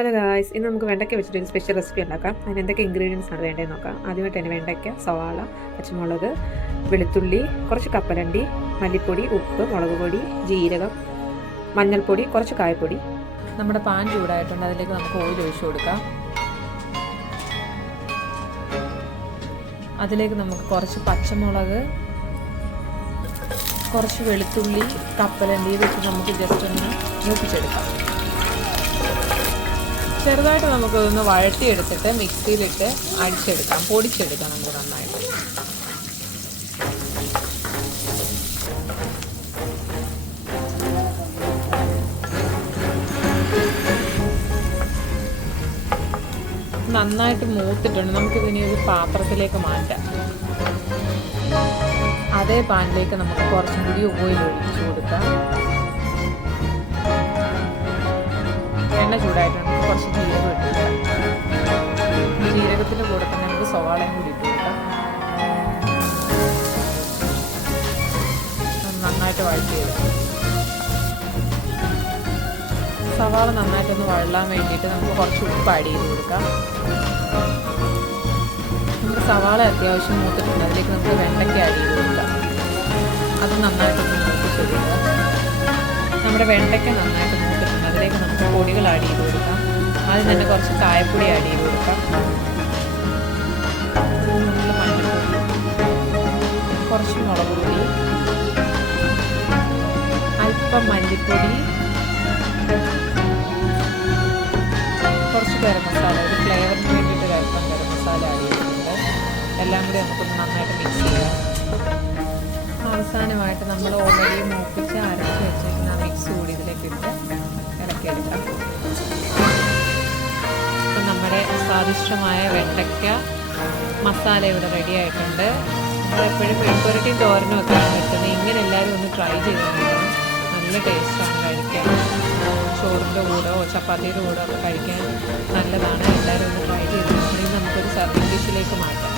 Hello guys, ഇന്ന് നമുക്ക് വെണ്ടയ്ക്ക വെച്ചിട്ട് ഒരു സ്പെഷ്യൽ റെസിപ്പി ഉണ്ടാക്കാം. അതിന് എന്തൊക്കെ ഇൻഗ്രീഡിയൻസ് ആണ് വേണ്ടതെന്ന് നോക്കാം. ആദ്യമായിട്ട് തന്നെ വെണ്ടയ്ക്ക, സവാള, പച്ചമുളക്, വെളുത്തുള്ളി, കുറച്ച് കപ്പലണ്ടി, മല്ലിപ്പൊടി, ഉപ്പ്, മുളക് പൊടി, ജീരകം, മഞ്ഞൾപ്പൊടി, കുറച്ച് കായപ്പൊടി. നമ്മുടെ പാൻ ചൂടായിട്ടുണ്ട്, അതിലേക്ക് നമുക്ക് ഓയിൽ ഒഴിച്ചു കൊടുക്കാം. അതിലേക്ക് നമുക്ക് കുറച്ച് പച്ചമുളക്, കുറച്ച് വെളുത്തുള്ളി, കപ്പലണ്ടി വെച്ച് നമുക്ക് ജസ്റ്റ് ഒന്ന് മൂപ്പിച്ചെടുക്കാം. ചെറുതായിട്ട് നമുക്കൊന്ന് വഴട്ടിയെടുത്തിട്ട് മിക്സിയിലിട്ട് അടിച്ചെടുക്കാം, പൊടിച്ചെടുക്കാം നമുക്ക് നന്നായിട്ട്. നന്നായിട്ട് മൂത്തിട്ടുണ്ട്. നമുക്കിതിനെ ഒരു പാത്രത്തിലേക്ക് മാറ്റാം. അതേ പാനിലേക്ക് നമുക്ക് കുറച്ചും കൂടി ഓയിൽ ഒഴിച്ചു കൊടുക്കാം. എണ്ണ ചൂടായിട്ടുണ്ട്, കുറച്ച് ജീരകം ഇട്ട് കൊടുക്കാം. ജീരകത്തിൻ്റെ കൂടെ തന്നെ നമുക്ക് സവാളയും കൂടി ഇട്ട് കൊടുക്കാം. നന്നായിട്ട് വഴറ്റിയെടുക്കാം. സവാള നന്നായിട്ടൊന്ന് വഴലാൻ വേണ്ടിയിട്ട് നമുക്ക് കുറച്ച് ഉപ്പ് ആഡ് ചെയ്ത് കൊടുക്കാം. നമുക്ക് സവാള അത്യാവശ്യം മൂത്തിട്ടുണ്ട്, അതിലേക്ക് നമുക്ക് വെണ്ടയ്ക്ക ആഡ് ചെയ്ത് കൊടുക്കാം. അത് നന്നായിട്ടൊന്ന് മൂപ്പിച്ചെടുക്കുക. നമ്മുടെ വെണ്ടയ്ക്ക നന്നായിട്ട് മൂത്തിട്ടുണ്ട്, അതിലേക്ക് നമുക്ക് പൊടികൾ ആഡ് ചെയ്ത് കൊടുക്കാം. അതിൽ തന്നെ കുറച്ച് കായപ്പൊടി ആഡ് ചെയ്ത് കൊടുക്കാം. നമ്മൾ മഞ്ഞൾപ്പൊടി, കുറച്ച് മുളക് പൊടി, അല്പം മല്ലിപ്പൊടി, കുറച്ച് ഗരം മസാല, ഒരു ഫ്ലേവറിന് വേണ്ടിയിട്ട് ഒരു അല്പം ഗരം മസാല ആഡ് ചെയ്തിട്ടുണ്ട്. എല്ലാം കൂടി നമുക്കൊന്ന് നന്നായിട്ട് മിക്സ് ചെയ്യാം. അവസാനമായിട്ട് നമ്മൾ ഓൾറെഡി മൂപ്പിച്ച് അരച്ച് വെച്ചിരിക്കുന്ന മിക്സ് കൂടി ഇതിലേക്ക് ഇട്ട് ഇളക്കിയെടുക്കാം. അപ്പം നമ്മുടെ സ്വാദിഷ്ടമായ വെണ്ടയ്ക്ക മസാല ഇവിടെ റെഡി ആയിട്ടുണ്ട്. നമ്മളെപ്പോഴും മെഴുക്കുവരട്ടിയും തോരനും ഒക്കെയാണ് വെക്കുന്നത്. ഇങ്ങനെ എല്ലാവരും ഒന്ന് ട്രൈ ചെയ്ത് നോക്കണം. നല്ല ടേസ്റ്റാണ് കഴിക്കാൻ. ചോറിൻ്റെ കൂടോ ചപ്പാത്തിയുടെ കൂടോ ഒക്കെ കഴിക്കാൻ നല്ലതാണ്. എല്ലാവരും ഒന്ന് ട്രൈ ചെയ്ത് നോക്കണം. നമുക്കൊരു സർവിംഗ് ഡിഷിലേക്ക് മാറ്റാം.